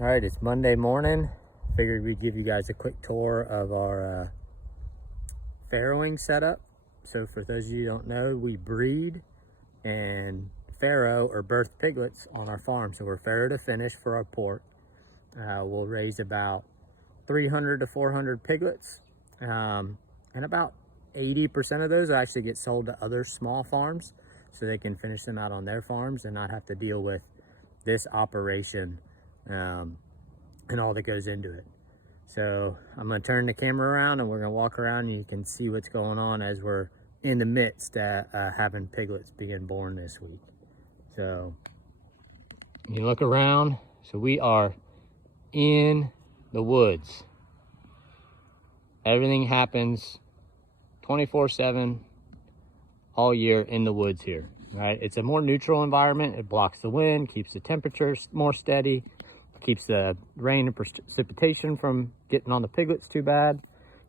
All right, it's Monday morning. Figured we'd give you guys a quick tour of our farrowing setup. So for those of you who don't know, we breed and farrow or birth piglets on our farm. So we're farrow to finish for our pork. We'll raise about 300 to 400 piglets, and about 80% of those will actually get sold to other small farms so they can finish them out on their farms and not have to deal with this operation and all that goes into it. So I'm going to turn the camera around and we're going to walk around and you can see what's going on as we're in the midst of having piglets being born this week. So you look around. So we are in the woods. Everything happens 24/7 all year in the woods here, right? It's a more neutral environment. It blocks the wind, keeps the temperature more steady, keeps the rain and precipitation from getting on the piglets too bad,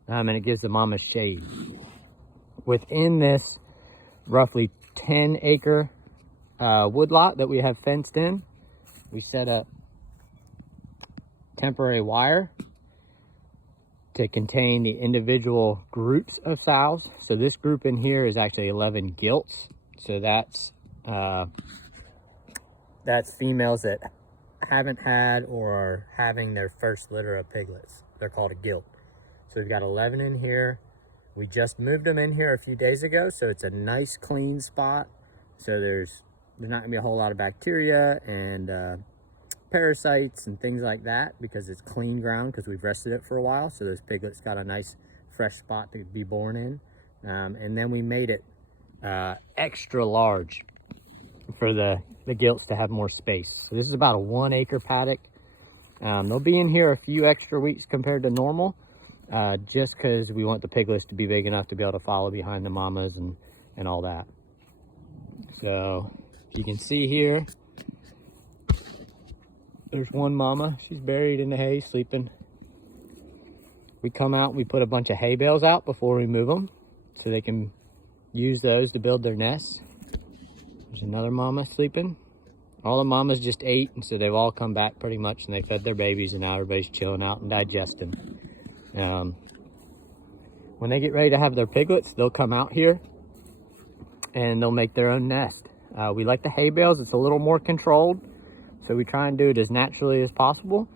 and it gives the mamas shade. Within this roughly 10-acre woodlot that we have fenced in, we set up temporary wire to contain the individual groups of sows. So this group in here is actually 11 gilts. So that's females that haven't had or are having their first litter of piglets. They're called a gilt. So we've got 11 in here. We just moved them in here a few days ago, so it's a nice clean spot. So there's not gonna be a whole lot of bacteria and parasites and things like that because it's clean ground because we've rested it for a while. So those piglets got a nice fresh spot to be born in. And then we made it extra large for the gilts to have more space. So this is about a 1-acre paddock. They'll be in here a few extra weeks compared to normal, just because we want the piglets to be big enough to be able to follow behind the mamas and all that. So you can see here, there's one mama. She's buried in the hay, sleeping. We come out, we put a bunch of hay bales out before we move them so they can use those to build their nests. There's another mama sleeping. All the mamas just ate, and so they've all come back pretty much, and they fed their babies, and now everybody's chilling out and digesting. When they get ready to have their piglets, they'll come out here and they'll make their own nest. We like the hay bales. It's a little more controlled, so we try and do it as naturally as possible,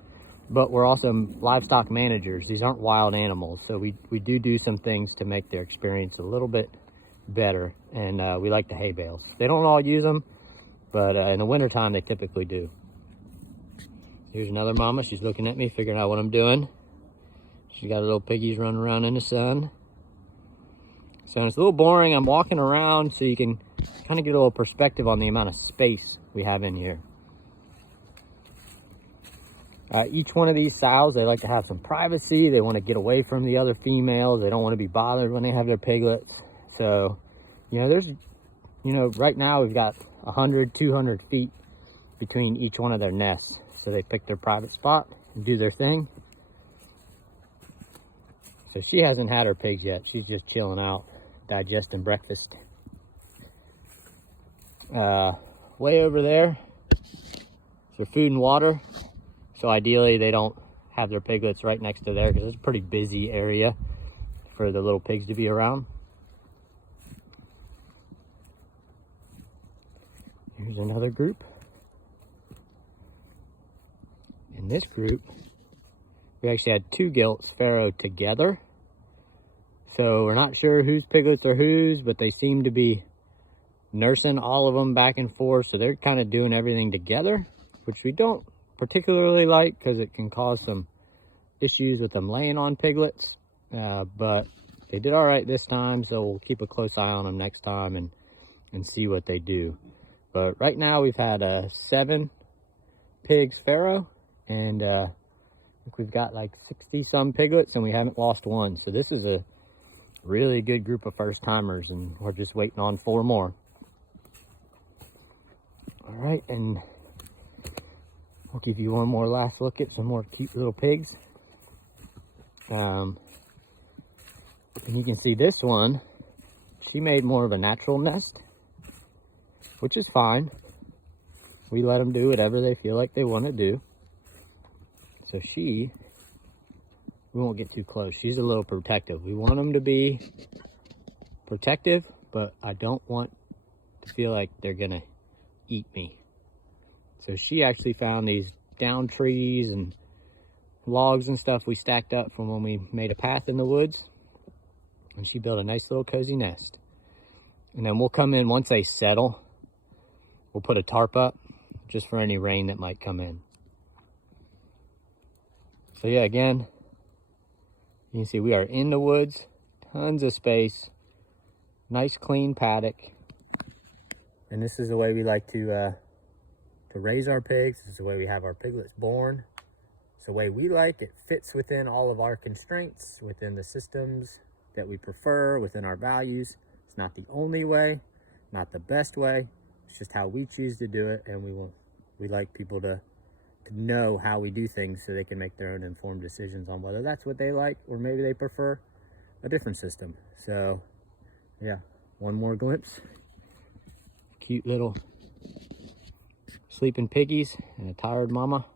but we're also livestock managers. These aren't wild animals, so we do some things to make their experience a little bit better, and we like the hay bales. They don't all use them, but in the wintertime they typically do. Here's another mama. She's looking at me, figuring out what I'm doing. She's got her little piggies running around in the sun. So it's a little boring. I'm walking around so you can kind of get a little perspective on the amount of space we have in here. Each one of these sows, they like to have some privacy. They want to get away from the other females. They don't want to be bothered when they have their piglets. So, right now we've got 100, 200 feet between each one of their nests. So they pick their private spot and do their thing. So she hasn't had her pigs yet. She's just chilling out, digesting breakfast. Way over there is their food and water. So ideally they don't have their piglets right next to there because it's a pretty busy area for the little pigs to be around. Here's another group. In this group, we actually had 2 gilts farrowed together. So we're not sure whose piglets are whose, but they seem to be nursing all of them back and forth. So they're kind of doing everything together, which we don't particularly like because it can cause some issues with them laying on piglets. But they did all right this time, so we'll keep a close eye on them next time and see what they do. But right now we've had 7 pigs farrow, and I think we've got like 60 some piglets and we haven't lost one. So this is a really good group of first timers, and we're just waiting on 4 more. All right, and I'll give you one more last look at some more cute little pigs. And you can see this one, she made more of a natural nest, which is fine. We let them do whatever they feel like they want to do. So we won't get too close. She's a little protective. We want them to be protective, but I don't want to feel like they're gonna eat me. So she actually found these down trees and logs and stuff we stacked up from when we made a path in the woods, and she built a nice little cozy nest. And then we'll come in once they settle. We'll put a tarp up just for any rain that might come in. So yeah, again, you can see we are in the woods, tons of space, nice clean paddock. And this is the way we like to raise our pigs. This is the way we have our piglets born. It's the way we like. It fits within all of our constraints, within the systems that we prefer, within our values. It's not the only way, not the best way. It's just how we choose to do it, and we like people to know how we do things so they can make their own informed decisions on whether that's what they like or maybe they prefer a different system. So yeah, one more glimpse. Cute little sleeping piggies and a tired mama.